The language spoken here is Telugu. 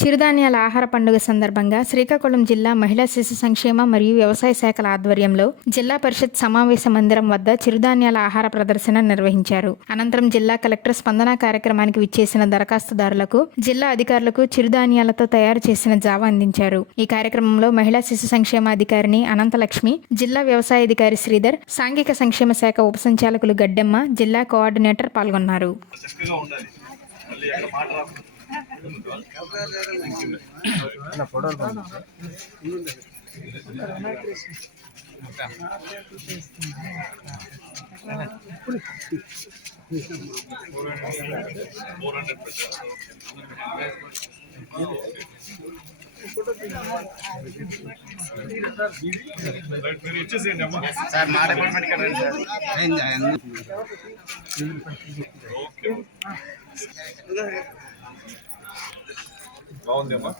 చిరుధాన్యాల ఆహార పండుగ సందర్భంగా శ్రీకాకుళం జిల్లా మహిళా శిశు సంక్షేమ మరియు వ్యవసాయ శాఖల ఆధ్వర్యంలో జిల్లా పరిషత్ సమావేశ మందిరం వద్ద చిరుధాన్యాల ఆహార ప్రదర్శన నిర్వహించారు. అనంతరం జిల్లా కలెక్టర్ స్పందన కార్యక్రమానికి విచ్చేసిన దరఖాస్తుదారులకు జిల్లా అధికారులకు చిరుధాన్యాలతో తయారు చేసిన జావ అందించారు. ఈ కార్యక్రమంలో మహిళా శిశు సంక్షేమ అధికారిని అనంతలక్ష్మి జిల్లా వ్యవసాయ అధికారి శ్రీధర్ సాంఘిక సంక్షేమ శాఖ ఉప సంచాలకులు గడ్డెమ్మ జిల్లా కోఆర్డినేటర్ పాల్గొన్నారు. సార్ మా డిపార్ట్మెంట్ రండి సార్. ఓకే బాగుంది అమ్మా.